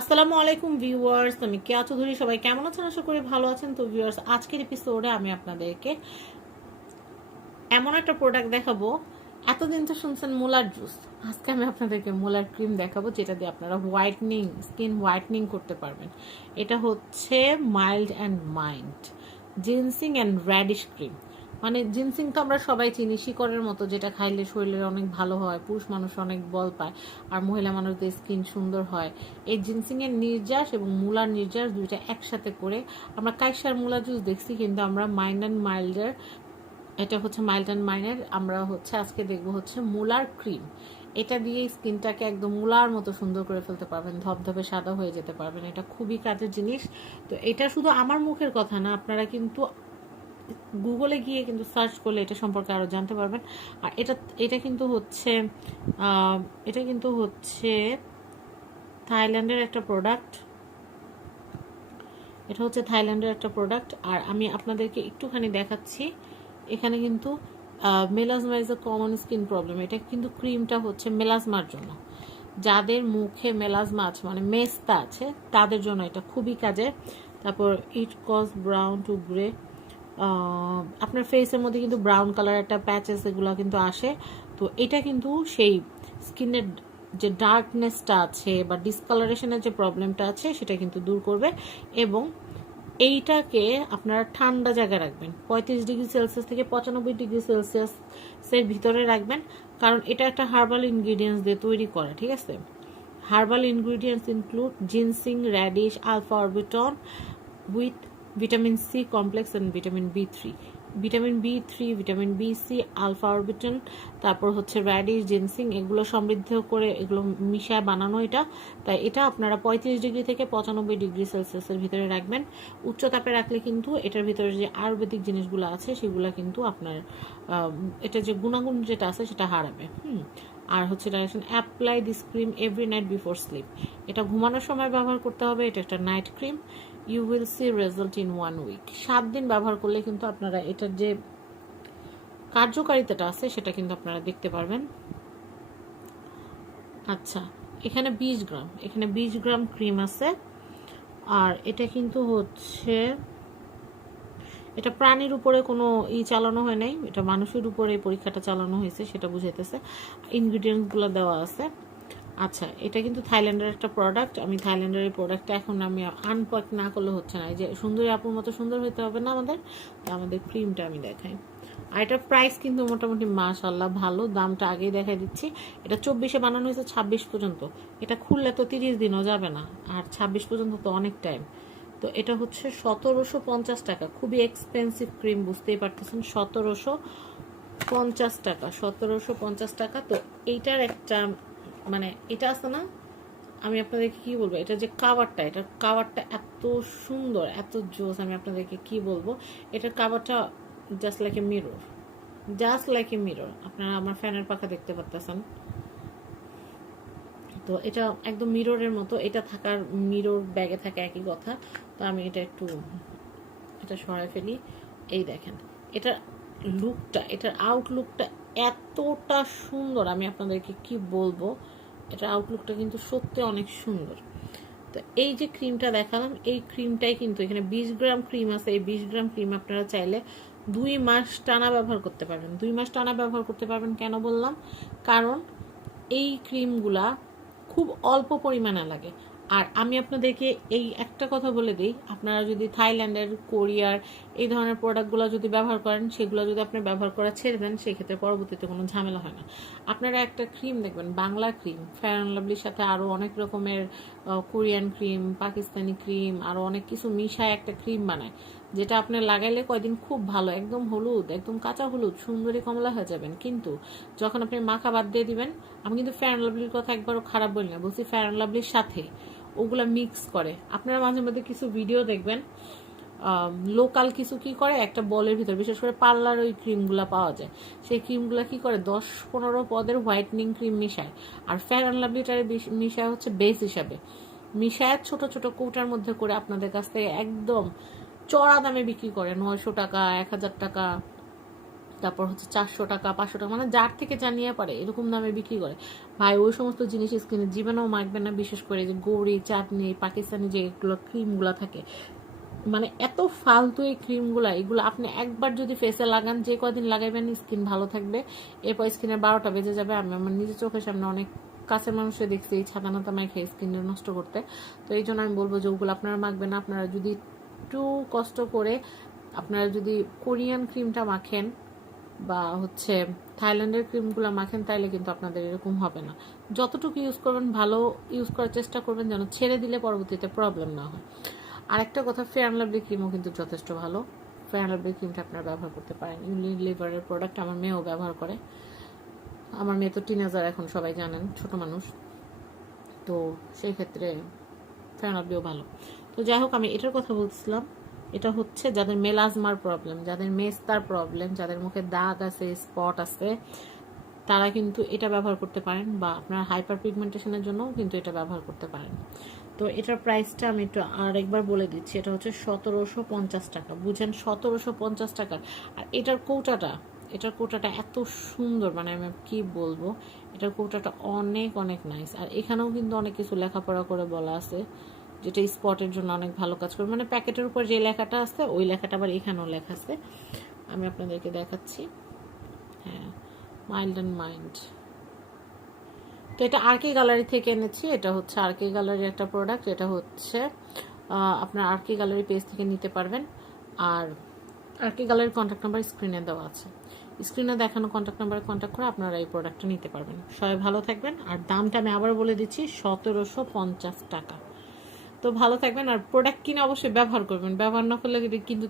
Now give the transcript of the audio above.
আসসালামু আলাইকুম ভিউয়ার্স, আমি কেয়া চৌধুরী, সবাই কেমন আছেন? আশা করি ভালো আছেন। তো ভিউয়ার্স, আজকের এপিসোডে আমি আপনাদেরকে এমন একটা প্রোডাক্ট দেখাবো। এতদিন তো শুনছেন মোলার জুস আজকে আমি আপনাদেরকে মোলার ক্রিম দেখাবো, যেটা দিয়ে আপনারা হোয়াইটনিং স্কিন হোয়াইটনিং করতে পারবেন। এটা হচ্ছে mild and mind ginseng and radish cream মানে জিনসিং তো আমরা সবাই চিনি, শিকড়ের মতো, যেটা খাইলে শরীরের অনেক ভালো হয়, পুরুষ মানুষ অনেক বল পায়, আর মহিলা মানুষদের স্কিন সুন্দর হয়। এই জিনসিং এর নির্যাস এবং মূলার নির্যাস দুইটা একসাথে করে আমরা কাইসার মূলা জুস দেখছি, কিন্তু আমরা মাইন্ড অ্যান্ড মাইল্ডের, এটা হচ্ছে মাইল্ড অ্যান্ড মাইনের, আমরা হচ্ছে আজকে দেখব হচ্ছে মূলার ক্রিম। এটা দিয়ে স্কিনটাকে একদম মূলার মতো সুন্দর করে ফেলতে পারবেন, ধবধবে সাদা হয়ে যেতে পারবেন, এটা খুবই কাজের জিনিস। তো এটা শুধু আমার মুখের কথা না, আপনারা কিন্তু গুগলে গিয়ে কিন্তু সার্চ করলে এটা সম্পর্কে আরও জানতে পারবেন। আর এটা এটা কিন্তু হচ্ছে এটা কিন্তু হচ্ছে থাইল্যান্ডের একটা প্রোডাক্ট এটা হচ্ছে থাইল্যান্ডের একটা প্রোডাক্ট আর আমি আপনাদেরকে একটুখানি দেখাচ্ছি। এখানে কিন্তু melasma is a common skin problem এটা কিন্তু ক্রিমটা হচ্ছে মেলাজমার জন্য। যাদের মুখে মেলাজমা আছে মানে মেস্তা আছে, তাদের জন্য এটা খুবই কাজের তারপর it cause brown to grey আপনার ফেসের মধ্যে কিন্তু ব্রাউন কালার একটা প্যাচেস এগুলো কিন্তু আসে। তো এটা কিন্তু সেই স্কিনের যে ডার্কনেসটা আছে বা ডিসকালারেশনের যে প্রবলেমটা আছে, সেটা কিন্তু দূর করবে। এবং এইটাকে আপনারা ঠান্ডা জায়গায় রাখবেন। পঁয়ত্রিশ ডিগ্রি সেলসিয়াস থেকে পঁচানব্বই ডিগ্রি সেলসিয়াসের ভিতরে রাখবেন। কারণ এটা একটা হার্বাল ইনগ্রিডিয়েন্টস দিয়ে তৈরি করা, ঠিক আছে? Herbal ingredients include ginseng radish alpha arbutin with vitamin C complex and vitamin B three vitamin B three vitamin B C alpha arbutin তারপর হচ্ছে র্যাডিশ জিনসিং এগুলো সমৃদ্ধ করে এগুলো মিশায় বানানো এটা। তাই এটা আপনারা পঁয়ত্রিশ ডিগ্রি থেকে পঁচানব্বই ডিগ্রি সেলসিয়াসের ভিতরে রাখবেন। উচ্চ তাপে রাখলে কিন্তু এটার ভিতরে যে আয়ুর্বেদিক জিনিসগুলো আছে সেগুলো কিন্তু আপনার এটা যে গুণাগুণ যেটা আছে সেটা হারাবে। হুম। আর হচ্ছে direction apply this cream every night before sleep এটা ঘুমানোর সময় ব্যবহার করতে হবে, এটা একটা night cream you will see result in one week সাত দিন ব্যবহার করলে কিন্তু আপনারা এটার যে কার্যকারিতাটা আছে, সেটা কিন্তু আপনারা দেখতে পারবেন। আচ্ছা এখানে বিশ গ্রাম। এখানে বিশ গ্রাম ক্রিম আছে। আর এটা কিন্তু হচ্ছে, এটা প্রাণীর উপরে কোনো ই চালানো হয় নাই। এটা মানুষের উপরে পরীক্ষাটা চালানো হয়েছে, সেটা বুঝাইতেছে। ইনগ্রিডিয়েন্টসগুলো দেওয়া আছে। আচ্ছা এটা কিন্তু থাইল্যান্ডের একটা প্রোডাক্ট আমি থাইল্যান্ডের এই প্রোডাক্টটা এখন আমি আনপ্যাক না করলে হচ্ছে না। এই যে সুন্দরী আপুর মতো সুন্দর হতে হবে না আমাদের আমাদের ক্রিমটা আমি দেখাই। আর এটার প্রাইস কিন্তু মোটামুটি মাশাল্লাহ ভালো, দামটা আগেই দেখাই দিচ্ছি। এটা চব্বিশে বানানো হয়েছে ছাব্বিশ পর্যন্ত। এটা খুললে তো তিরিশ দিনও যাবে না, আর ছাব্বিশ পর্যন্ত তো অনেক টাইম তো এটা হচ্ছে সতেরোশো পঞ্চাশ টাকা, খুবই এক্সপেন্সিভ ক্রিম বুঝতেই পারতেছেন, সতেরোশো পঞ্চাশ টাকা, সতেরোশো পঞ্চাশ টাকা। তো এইটার একটা মানে এটা আছে না, আমি আপনাদেরকে কি বলব, এটা যে কাভারটা এটার কাভারটা এত সুন্দর, এত জোস আমি আপনাদেরকে কি বলব, এটার কাভারটা just like a mirror just like a mirror আপনারা আমার ফ্যানের পাখা দেখতে পারতেছেন। তো এটা একদম মিররের মতো, এটা থাকার মিরর ব্যাগে থাকে একই কথা, তো আমি এটা একটু, এটা সরাই ফেলি, এই দেখেন, এটার লুকটা এটার আউটলুকটা এতটা সুন্দর, আমি আপনাদেরকে কি বলব এটার আউটলুকটা কিন্তু সত্যি অনেক সুন্দর। তো এই যে ক্রিমটা দেখালাম, এই ক্রিমটাই কিন্তু এখানে বিশ গ্রাম ক্রিম আছে, এই বিশ গ্রাম ক্রিম আপনারা চাইলে দুই মাস টানা ব্যবহার করতে পারবেন। দুই মাস টানা ব্যবহার করতে পারবেন কেন বললাম? কারণ এই ক্রিমগুলা খুব অল্প পরিমাণে লাগে। আর আমি আপনাদেরকে এই একটা কথা বলে দিই, আপনারা যদি থাইল্যান্ডের কোরিয়ার এই ধরনের প্রোডাক্টগুলো যদি ব্যবহার করেন, সেগুলো যদি আপনি ব্যবহার করা ছেড়ে দেন, সেক্ষেত্রে পরবর্তীতে কোনো ঝামেলা হয় না। আপনারা একটা ক্রিম দেখবেন, বাংলা ক্রিম ফেয়ার অ্যান্ড লাভলির সাথে আরও অনেক রকমের কোরিয়ান ক্রিম পাকিস্তানি ক্রিম আরও অনেক কিছু মিশায় একটা ক্রিম বানায়, যেটা আপনি লাগাইলে কয়দিন খুব ভালো, একদম হলুদ, একদম কাঁচা হলুদ, সুন্দরী কমলা হয়ে যাবেন। কিন্তু যখন আপনি মাখা বাদ দিয়ে দিবেন, আমি কিন্তু ফেয়ার অ্যান্ড লাভলির কথা একবারও খারাপ বলি না, বলছি ফেয়ার অ্যান্ড লাভলির সাথে ওগুলা মিক্স করে। আপনারা মাঝে মধ্যে কিছু ভিডিও দেখবেন লোকাল কিছু কি করে? একটা বলের ভিতর, বিশেষ করে পার্লার ওই ক্রিমগুলো পাওয়া যায়। সেই ক্রিমগুলো কি করে? দশ পনেরো পদের হোয়াইটনিং ক্রিম মিশায়। আর ফেয়ার অ্যান্ড লাভলিটারে মিশায় হচ্ছে বেস হিসাবে। মিশায় ছোট ছোট কৌটার মধ্যে করে আপনাদের কাছ থেকে একদম চড়া দামে বিক্রি করে। নয়শো টাকা, এক হাজার টাকা, তারপর হচ্ছে চারশো টাকা, পাঁচশো টাকা মানে যার থেকে জানিয়ে পারে, এরকম দামে বিক্রি করে। ভাই, ওই সমস্ত জিনিস স্কিনে জীবনেও মাখবে না, বিশেষ করে যে গৌরি, চাটনি, পাকিস্তানি যেগুলো ক্রিমগুলো থাকে। মানে এত ফালতু এই ক্রিমগুলো, এগুলো আপনি একবার যদি ফেসে লাগান, যে কদিন লাগাইবেন স্কিন ভালো থাকবে। এরপর স্কিনের বারোটা বেজে যাবে। আমি আমার নিজের চোখের সামনে অনেক কাছের মানুষে দেখছি এই ছাতা নাতা মাইখে স্কিন নষ্ট করতে। তো এই জন্য আমি বলব যে ওগুলো আপনারা মাখবেন আপনারা যদি একটু কষ্ট করে আপনারা যদি কোরিয়ান ক্রিমটা মাখেন বা হচ্ছে থাইল্যান্ডের ক্রিমগুলো মাখেন, তাইলে কিন্তু আপনাদের এরকম হবে না। যতটুকু ইউজ করবেন, ভালো ইউজ করার চেষ্টা করবেন যেন ছেড়ে দিলে পরবর্তীতে প্রবলেম না হয়। আরেকটা কথা ফেয়ার লাভলি ক্রিমও কিন্তু যথেষ্ট ভালো। ফেয়ার লাভলি ক্রিমটা আপনারা ব্যবহার করতে পারেন। ইউনিলিভারের প্রোডাক্ট আমার মেয়েও ব্যবহার করে। আমার মেয়ে তো টিনেজার এখন, সবাই জানেন, ছোট মানুষ। তো সেই ক্ষেত্রে ফেয়ার লাভলিও ভালো। তো যাই হোক, আমি এটার কথা বলছিলাম। এটা হচ্ছে যাদের মেলাজমার প্রবলেম যাদের মেস্তার প্রবলেম যাদের মুখে দাগ আছে স্পট আছে তারা কিন্তু এটা ব্যবহার করতে পারেন বা আপনার হাইপার পিগমেন্টেশনের জন্যও কিন্তু এটা ব্যবহার করতে পারেন। তো এটার প্রাইসটা আমি একটু আরেকবার বলে দিচ্ছি, এটা হচ্ছে সতেরোশো পঞ্চাশ টাকা। বুঝেন সতেরোশো পঞ্চাশ টাকার। আর এটার কৌটাটা এটার কৌটাটা এত সুন্দর মানে আমি কি বলব, এটার কৌটাটা অনেক অনেক নাইস আর এখানেও কিন্তু অনেক কিছু লেখাপড়া করে বলা আছে, যেটা স্পটের জন্য অনেক ভালো কাজ করে। মানে প্যাকেটের উপর যে লেখাটা আছে, ওই লেখাটা আবার এখানেও লেখা আছে। আমি আপনাদেরকে দেখাচ্ছি। হ্যাঁ। Mild and mind. তো এটা আরকে গ্যালারি থেকে এনেছি, এটা হচ্ছে আরকে গ্যালারির একটা প্রোডাক্ট, এটা হচ্ছে আপনার আরকে গ্যালারি পেজ থেকে নিতে পারবেন। আর আরকে গ্যালারির কন্ট্যাক্ট নাম্বার স্ক্রিনে দেওয়া আছে। স্ক্রিনে দেখানো কন্ট্যাক্ট নাম্বারে কন্ট্যাক্ট করে আপনারা এই প্রোডাক্টটা নিতে পারবেন। সবাই ভালো থাকবেন। আর দামটা আমি আবার বলে দিচ্ছি, সতেরোশো পঞ্চাশ টাকা। তো ভালো থাকবেন। আর প্রোডাক্ট কিনে অবশ্যই ব্যবহার করবেন। ব্যবহার না করলে কিন্তু